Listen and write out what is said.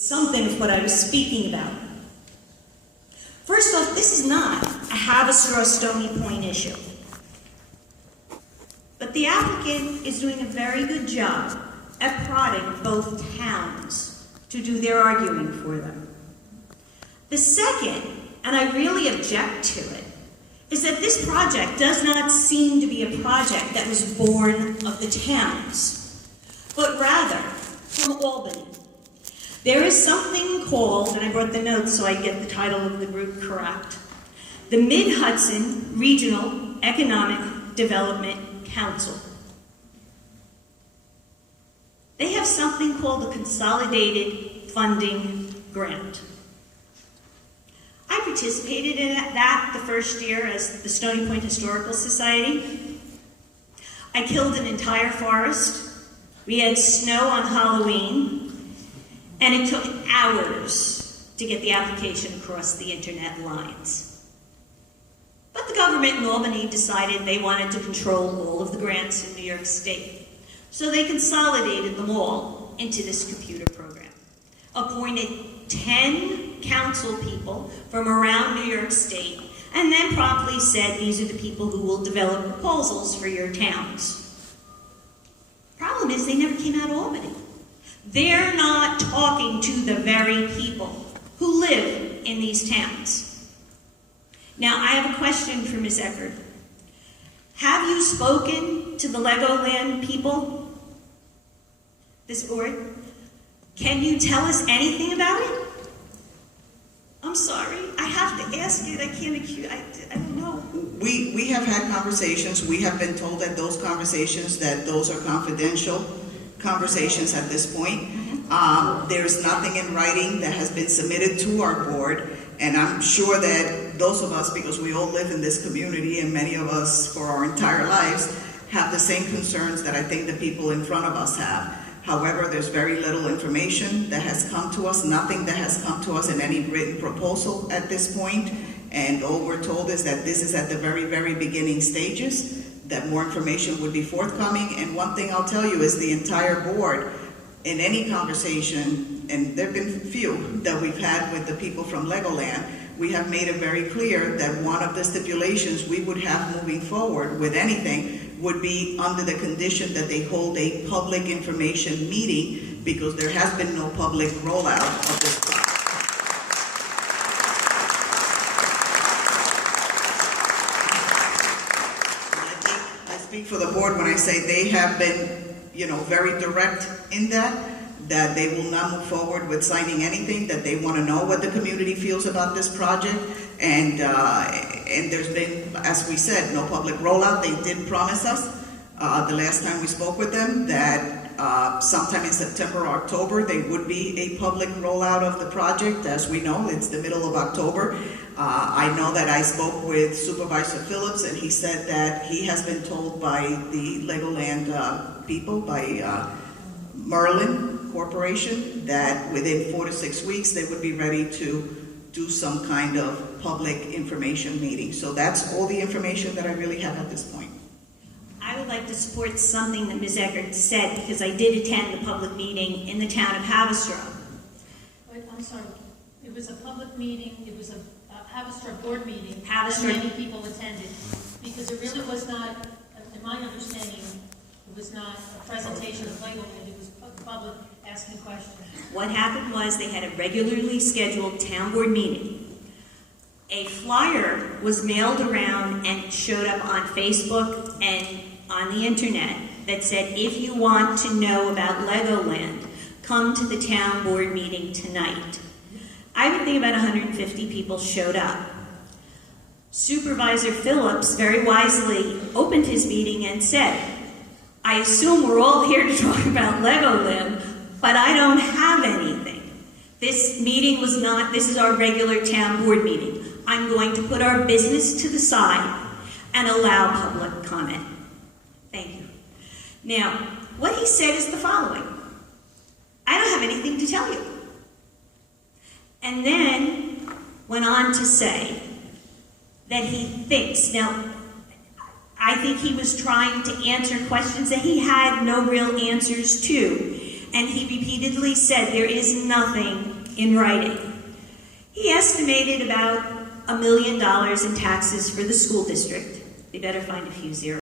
Something of what I was speaking about. First off, this is not a Haverstraw Stony Point issue. But the applicant is doing a very good job at prodding both towns to do their arguing for them. The second, and I really object to it, is that this project does not seem to be a project that was born of the towns, but rather from Albany. There is something called, and I brought the notes so I get the title of the group correct, the Mid-Hudson Regional Economic Development Council. They have something called the Consolidated Funding Grant. I participated in that the first year as the Stony Point Historical Society. I killed an entire forest. We had snow on Halloween. And it took hours to get the application across the internet lines. But the government in Albany decided they wanted to control all of the grants in New York State. So they consolidated them all into this computer program. Appointed 10 council people from around New York State, and then promptly said, these are the people who will develop proposals for your towns. Problem is, they never came out of Albany. They're not talking to the very people who live in these towns. Now, I have a question for Ms. Eckert. Have you spoken to the Legoland people, this board? Can you tell us anything about it? I'm sorry, I have to ask it. I can't accuse, I don't know. We have had conversations. We have been told that those conversations, that those are confidential conversations at this point. There's nothing in writing that has been submitted to our board, and I'm sure that those of us, because we all live in this community and many of us for our entire lives, have the same concerns that I think the people in front of us have. However, there's very little information that has come to us, nothing that has come to us in any written proposal at this point, and all we're told is that this is at the very, very beginning stages, that more information would be forthcoming. And one thing I'll tell you is the entire board, in any conversation, and there have been few that we've had with the people from Legoland, we have made it very clear that one of the stipulations we would have moving forward with anything would be under the condition that they hold a public information meeting, because there has been no public rollout of this project. For the board when I say they have been, very direct in that they will not move forward with signing anything, that they want to know what the community feels about this project, and there's been, as we said, no public rollout. They did promise us the last time we spoke with them that sometime in September or October there would be a public rollout of the project. As we know, it's the middle of October. I know that I spoke with Supervisor Phillips, and he said that he has been told by the Legoland people, by Merlin Corporation, that within 4 to 6 weeks they would be ready to do some kind of public information meeting. So that's all the information that I really have at this point. I would like to support something that Ms. Eckert said, because I did attend the public meeting in the town of Haverstraw. Wait, I'm sorry. It was a public meeting. It was a Haverstraw board meeting. Haverstraw. And many people attended, because it really was not, in my understanding, it was not a presentation of Legoland. It was the public asking questions. What happened was they had a regularly scheduled town board meeting. A flyer was mailed around and it showed up on Facebook and on the internet that said, if you want to know about Legoland, come to the town board meeting tonight. I would think about 150 people showed up. Supervisor Phillips very wisely opened his meeting and said, I assume we're all here to talk about Legoland, but I don't have anything. This meeting was not, this is our regular town board meeting. I'm going to put our business to the side and allow public comment. Thank you. Now, what he said is the following. I don't have anything to tell you. And then went on to say that he thinks, now, I think he was trying to answer questions that he had no real answers to. and he repeatedly said there is nothing in writing. He estimated about $1 million in taxes for the school district. They better find a few zeros.